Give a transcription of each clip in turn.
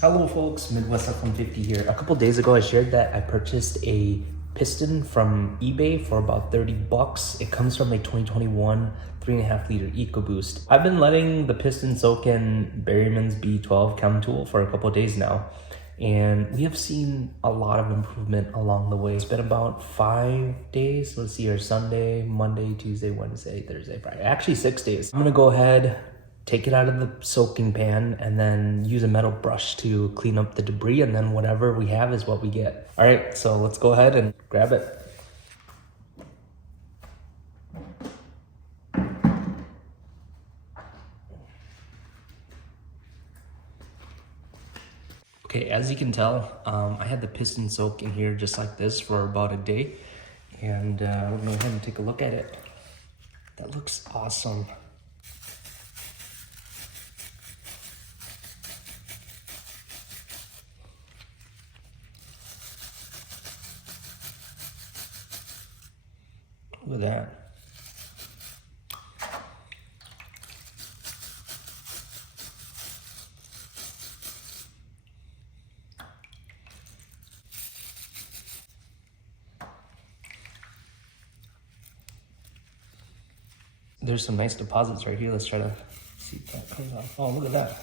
Hello folks, Midwest F-150 here. A couple days ago I shared that I purchased a piston from eBay for about 30 bucks. It comes from a 2021 3.5 liter EcoBoost. I've been letting the piston soak in Berryman's B12 Chemtool for a couple days now, and we have seen a lot of improvement along the way. It's been about 5 days. Let's see here, Sunday, Monday, Tuesday, Wednesday, Thursday, Friday. Actually 6 days. I'm gonna go ahead, take it out of the soaking pan, and then use a metal brush to clean up the debris, and then whatever we have is what we get. All right, so let's go ahead and grab it. Okay, as you can tell, I had the piston soak in here just like this for about a day, and we're gonna go ahead and take a look at it. That looks awesome. Look at that. There's some nice deposits right here. Let's try to see if that comes off. Oh, look at that.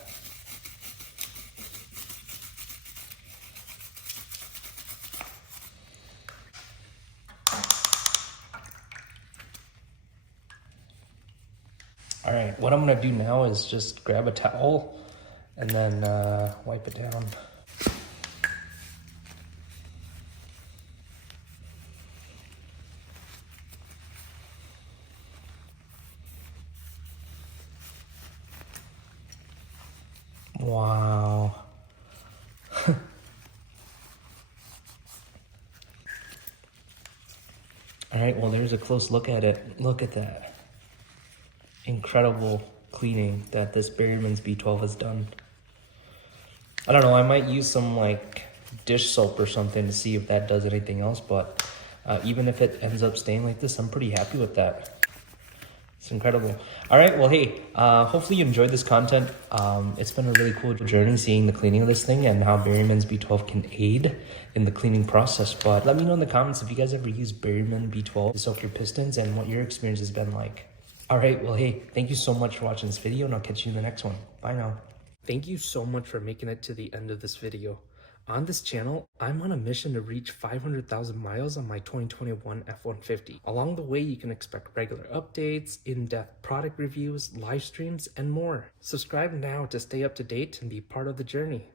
All right, what I'm gonna do now is just grab a towel and then wipe it down. Wow. All right, well, there's a close look at it. Look at that. Incredible cleaning that this Berryman's B12 has done. I don't know, I might use some like dish soap or something to see if that does anything else, but even if it ends up staying like this, I'm pretty happy with that. It's incredible. All right, well, hey, hopefully you enjoyed this content. It's been a really cool journey seeing the cleaning of this thing and how Berryman's B12 can aid in the cleaning process. But let me know in the comments if you guys ever use Berryman B12 to soak your pistons and what your experience has been like. All right, well, hey, thank you so much for watching this video, and I'll catch you in the next one. Bye now. Thank you so much for making it to the end of this video. On this channel, I'm on a mission to reach 500,000 miles on my 2021 F-150. Along the way, you can expect regular updates, in-depth product reviews, live streams, and more. Subscribe now to stay up to date and be part of the journey.